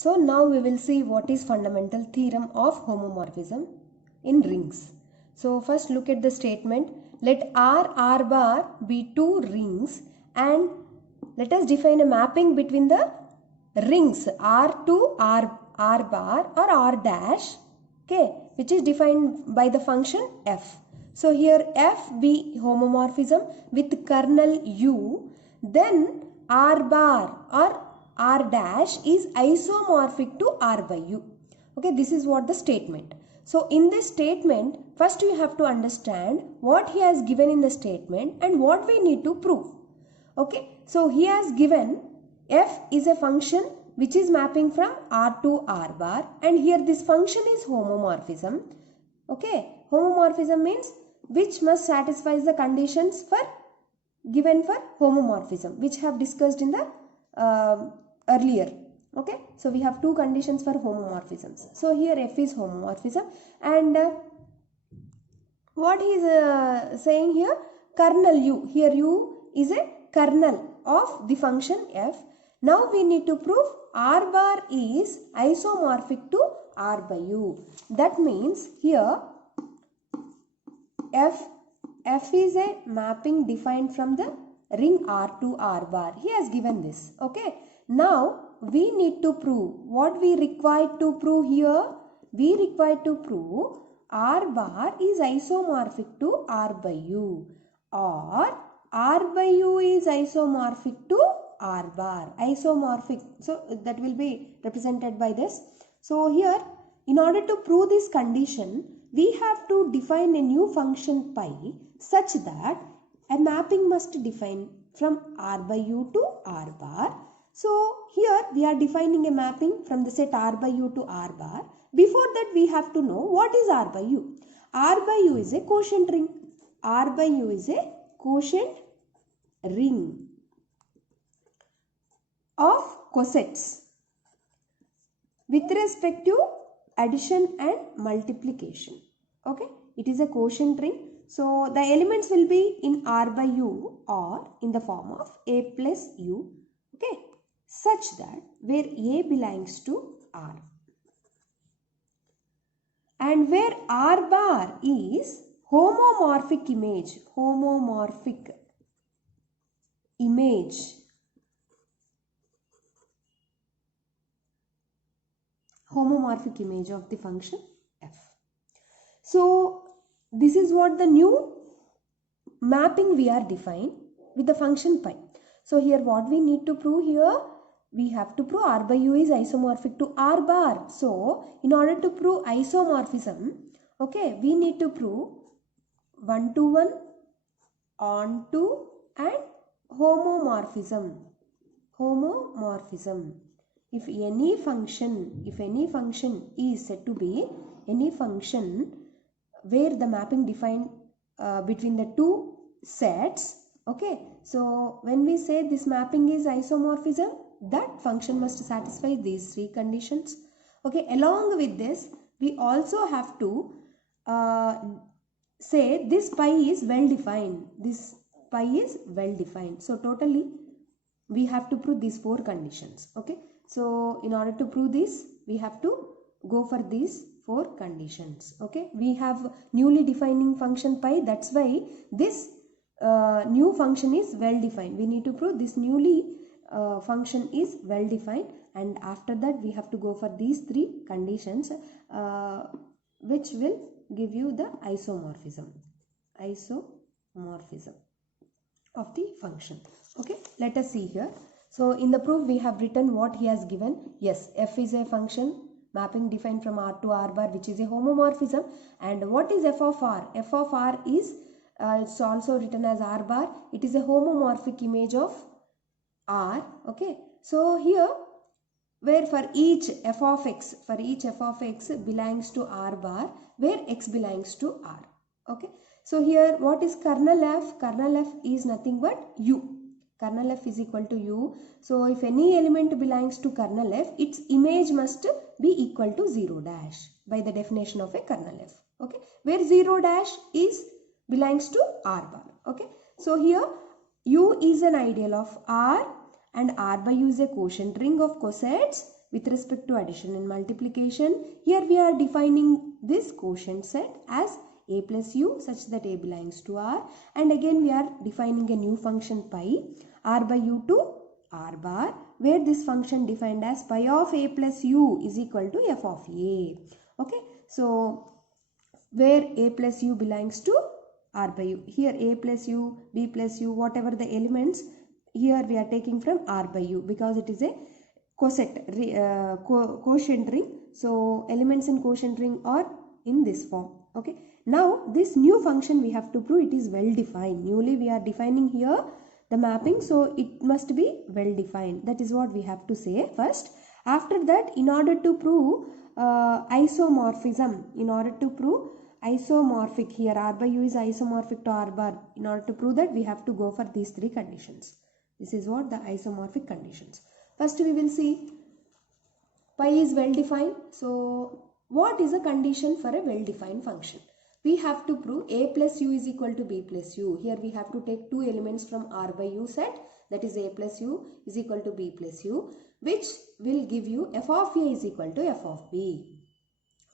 So now we will see what is fundamental theorem of homomorphism in rings. So first look at the statement. Let R bar be two rings and let us define a mapping between the rings R to R bar or R dash, okay, which is defined by the function f. So here f be homomorphism with kernel u, then R bar or R dash is isomorphic to R by U. Okay, this is what the statement. So in this statement, first you have to understand what he has given in the statement and what we need to prove. Okay, so he has given f is a function which is mapping from R to R bar, and here this function is homomorphism. Okay, homomorphism means which must satisfy the conditions for given for homomorphism, which have discussed in the earlier. Okay, so we have two conditions for homomorphisms. So here f is homomorphism, and what he is saying here, kernel u, here u is a kernel of the function f. Now we need to prove R bar is isomorphic to R by u. That means here f is a mapping defined from the ring R to R bar. He has given this. Okay, now we need to prove what we require to prove here. We require to prove R bar is isomorphic to R by u, or R by u is isomorphic to R bar. Isomorphic, so that will be represented by this. So here, in order to prove this condition, we have to define a new function pi such that a mapping must define from R by u to R bar. So here we are defining a mapping from the set R by u to R bar. Before that we have to know what is R by u. R by u is a quotient ring. R by u is a quotient ring of cosets with respect to addition and multiplication. Okay, it is a quotient ring. So the elements will be in R by u or in the form of a plus u. Okay, such that where a belongs to R and where R bar is homomorphic image of the function f. So this is what the new mapping we are defined with the function pi. So here what we need to prove here, we have to prove R by u is isomorphic to R bar. So in order to prove isomorphism, okay, we need to prove 1 to 1, on to, and homomorphism. If any function is said to be any function where the mapping defined between the two sets. Okay, so when we say this mapping is isomorphism, that function must satisfy these three conditions. Okay, along with this, we also have to say this pi is well defined. So totally we have to prove these four conditions. Okay, so in order to prove this, we have to go for these four conditions. Okay, we have newly defining function pi. That's why this new function is well defined. We need to prove this newly function is well defined, and after that we have to go for these three conditions which will give you the isomorphism of the function. Okay, let us see here. So in the proof we have written what he has given. Yes, f is a function mapping defined from R to R bar, which is a homomorphism. And what is f of R? F of R is it's also written as R bar. It is a homomorphic image of R. Okay, so here where for each f of x belongs to R bar, where x belongs to R. Okay, so here what is kernel f? Kernel f is nothing but u. Kernel f is equal to u. So if any element belongs to kernel f, its image must be equal to 0 dash by the definition of a kernel f. Okay, where 0 dash is belongs to R bar. Okay, so here u is an ideal of R and R by U is a quotient ring of cosets with respect to addition and multiplication. Here we are defining this quotient set as a plus u such that a belongs to r, and again we are defining a new function pi r by u to r bar, where this function defined as pi of a plus u is equal to f of a. Okay, so where a plus u belongs to r by u. Here a plus u, b plus u, whatever the elements, here we are taking from r by u because it is a quotient ring. So elements in quotient ring are in this form. Okay. Now this new function we have to prove it is well defined. Newly we are defining here the mapping, so it must be well defined. That is what we have to say first. After that, in order to prove isomorphism, in order to prove isomorphic, here r by u is isomorphic to r bar. In order to prove that, we have to go for these three conditions. This is what the isomorphic conditions. First we will see pi is well defined. So what is a condition for a well defined function? We have to prove a plus u is equal to b plus u. Here we have to take two elements from r by u set, that is a plus u is equal to b plus u, which will give you f of a is equal to f of b.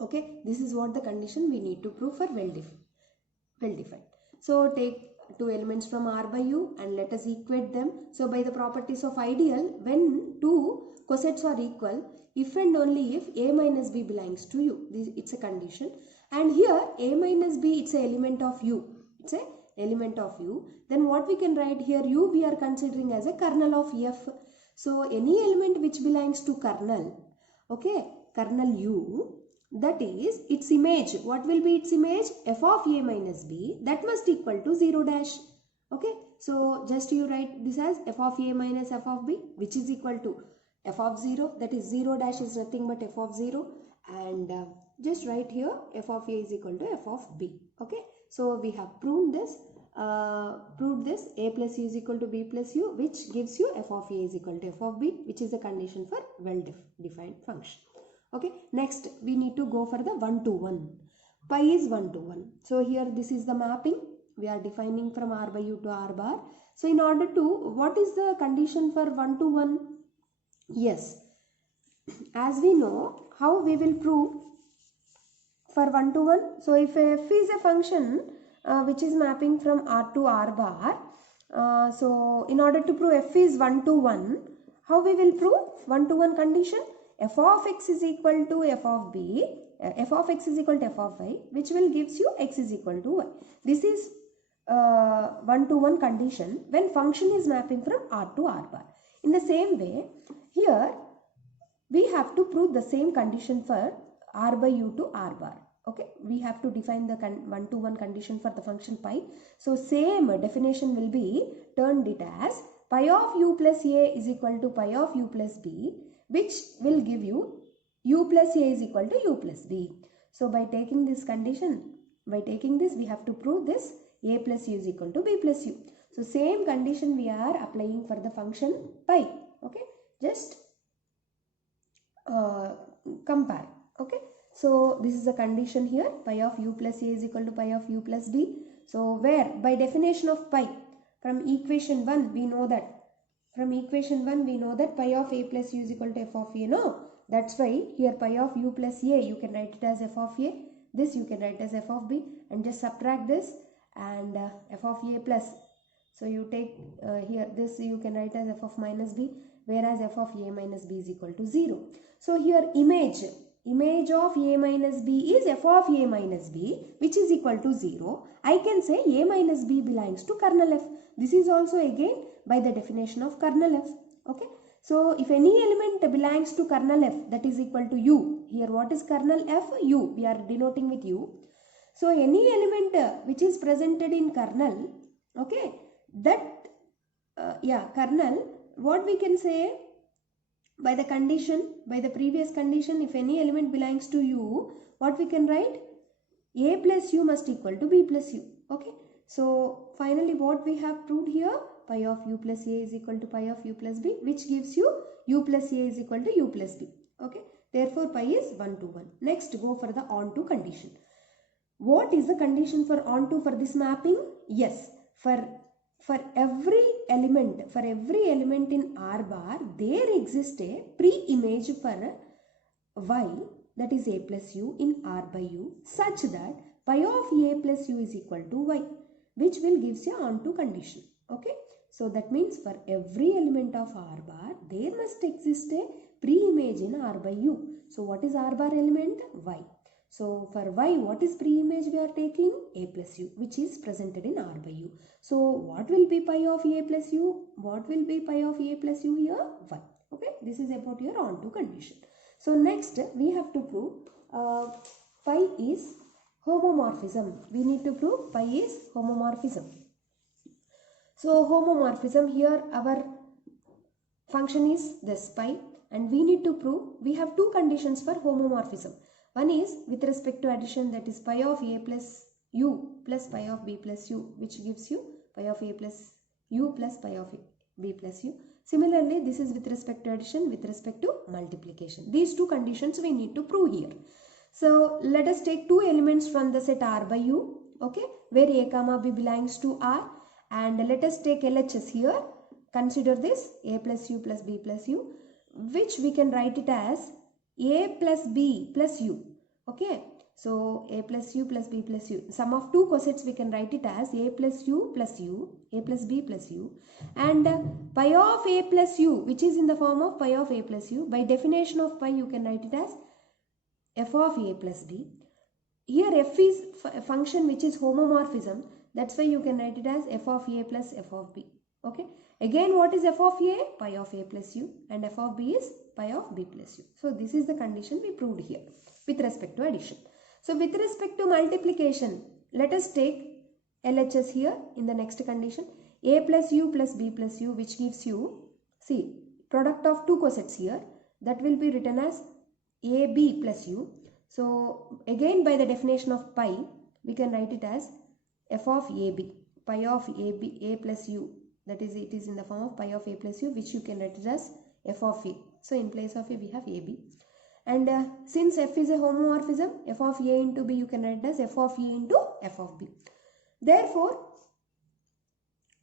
Okay, this is what the condition we need to prove for well defined. So take two elements from r by u and let us equate them. So by the properties of ideal, when two cosets are equal, if and only if a minus b belongs to u, it's a condition. And here a minus b, it's an element of u. It's an element of u. Then what we can write here, u we are considering as a kernel of f. So any element which belongs to kernel, okay, kernel u, that is its image. What will be its image? F of a minus b, that must equal to 0 dash. Okay, so just you write this as f of a minus f of b, which is equal to f of 0, that is 0 dash is nothing but f of 0, and just write here f of a is equal to f of b. Okay, so we have proved this a plus u is equal to b plus u, which gives you f of a is equal to f of b, which is the condition for well defined function. Okay, next we need to go for the 1 to 1. Pi is 1 to 1. So here this is the mapping. We are defining from r by u to r bar. So in order to, what is the condition for 1 to 1? Yes, as we know, how we will prove for 1 to 1. So if f is a function which is mapping from r to r bar, so in order to prove f is 1 to 1, how we will prove 1 to 1 condition? F of x is equal to f of b, f of x is equal to f of y, which will gives you x is equal to y. This is 1 to 1 condition when function is mapping from r to r bar. In the same way, here we have to prove the same condition for r by u to r bar. Okay, we have to define the 1 to 1 condition for the function pi. So same definition will be turned it as pi of u plus a is equal to pi of u plus b, which will give you u plus a is equal to u plus b. So by taking this condition, by taking this, we have to prove this a plus u is equal to b plus u. So same condition we are applying for the function pi. Okay, just compare. Okay, so this is the condition here, pi of u plus a is equal to pi of u plus b. So where by definition of pi, from equation 1 we know that, pi of a plus u is equal to f of a, no? That's why here pi of u plus a, you can write it as f of a, this you can write as f of b, and just subtract this and f of a plus. So you take here this you can write as f of minus b, whereas f of a minus b is equal to 0. So here image of a minus b is f of a minus b, which is equal to 0. I can say a minus b belongs to kernel f. This is also again by the definition of kernel f. Okay, so if any element belongs to kernel f, that is equal to u. Here what is kernel f? U. We are denoting with u. So any element which is presented in kernel, okay, that kernel, what we can say by the condition, by the previous condition, if any element belongs to u, what we can write? A plus u must equal to b plus u. Okay, so finally what we have proved here, pi of u plus a is equal to pi of u plus b, which gives you u plus a is equal to u plus b. Okay, therefore pi is 1 to 1. Next go for the onto condition. What is the condition for onto for this mapping? Yes, for for every element in R bar, there exists a pre-image for y, that is a plus u in R by u, such that pi of a plus u is equal to y, which will gives you onto condition. Okay, so that means for every element of R bar, there must exist a pre-image in R by u. So what is R bar element? Y. So for y, what is pre-image we are taking? A plus u, which is presented in R by u. So what will be pi of a plus u? What will be pi of a plus u here? Y. Okay, this is about your onto condition. So next we have to prove pi is homomorphism. We need to prove pi is homomorphism. So homomorphism, here our function is this pi, and we need to prove, we have two conditions for homomorphism. One is with respect to addition, that is pi of a plus u plus pi of b plus u, which gives you pi of a plus u plus pi of b plus u. Similarly, this is with respect to addition, with respect to multiplication. These two conditions we need to prove here. So let us take two elements from the set R by u, okay, where a comma b belongs to R, and let us take LHS here. Consider this a plus u plus b plus u, which we can write it as a plus b plus u. Okay, so a plus u plus b plus u, sum of two cosets we can write it as a plus u plus u, a plus b plus u, and pi of a plus u, which is in the form of pi of a plus u. By definition of pi, you can write it as f of a plus b. Here f is a function which is homomorphism, that's why you can write it as f of a plus f of b. Okay, again what is f of a? Pi of a plus u, and f of b is pi of b plus u. So this is the condition we proved here with respect to addition. So with respect to multiplication, let us take LHS here in the next condition, a plus u plus b plus u, which gives you, see, product of two cosets here, that will be written as ab plus u. So again by the definition of pi, we can write it as f of ab, pi of a plus u, that is, it is in the form of pi of a plus u, which you can write it as f of a. So in place of a we have ab, and since f is a homomorphism, f of a into b you can write it as f of e into f of b. Therefore,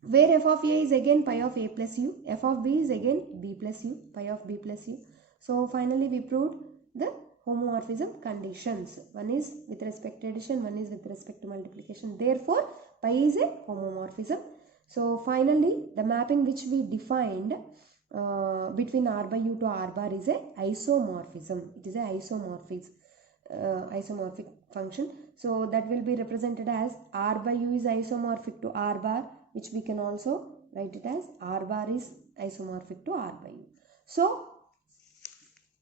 where f of a is again pi of a plus u, f of b is again b plus u, pi of b plus u. So finally we proved the homomorphism conditions. One is with respect to addition, one is with respect to multiplication. Therefore, pi is a homomorphism. So finally, the mapping which we defined between R by u to R bar is a isomorphism. It is a isomorphic function. So that will be represented as R by u is isomorphic to R bar, which we can also write it as R bar is isomorphic to R by u. So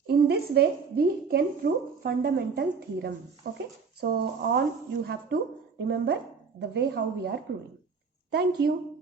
in this way we can prove fundamental theorem. Okay, so all you have to remember the way how we are proving. Thank you.